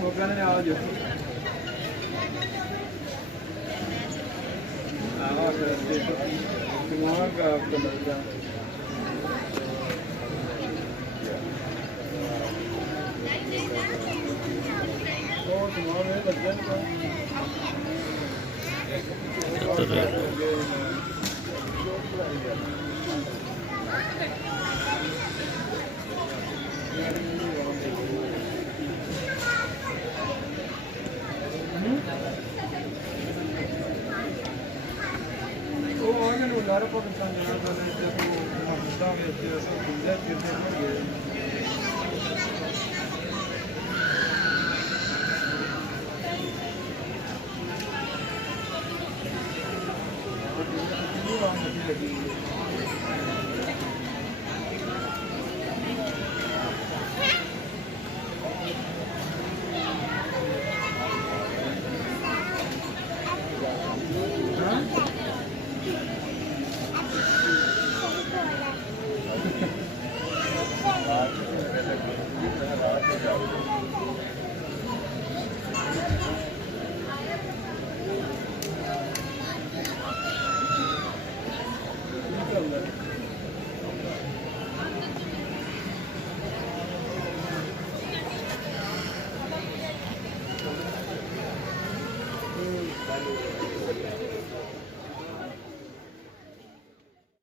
Program ne alıyor? Aa, तुम्हारा का आपका लड़का तो तुम्हारे लड़के का Lara Pakistan जाना पहले जब वो मक्का में थे सब गुजरात के थे पर गए कितनी बार मुझे लगी